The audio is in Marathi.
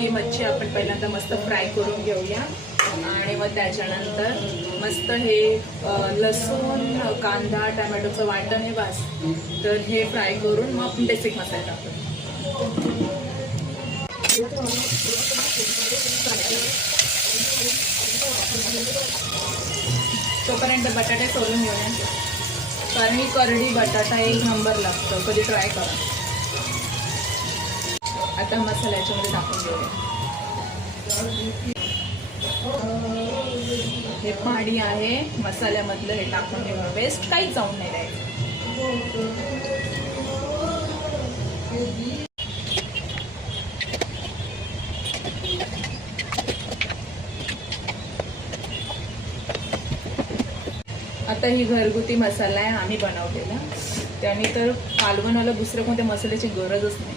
ही मच्छी आपण पहिल्यांदा मस्त फ्राय करून घेऊया. आणि मग त्याच्यानंतर मस्त हे लसूण कांदा टमॅटोचं वाटण हे भास तर हे फ्राय करून मग आपण बेसिक मसाला टाकतो तोपर्यंत बटाटे सोलून घेऊया. कारण ही करडी बटाटा एक नंबर लागतो. कधी ट्राय करा. आता मसाला याच्यामध्ये टाकून घेऊया. हे पाणी आहे मसाल्यामधलं हे टाकून घेऊया वेस्ट काहीच जाऊन नाही राहील आता ही घरगुती मसाला आहे आम्ही बनवलेला. त्याने तर कालवणाला दुसऱ्या कोणत्या मसाल्याची गरजच नाही.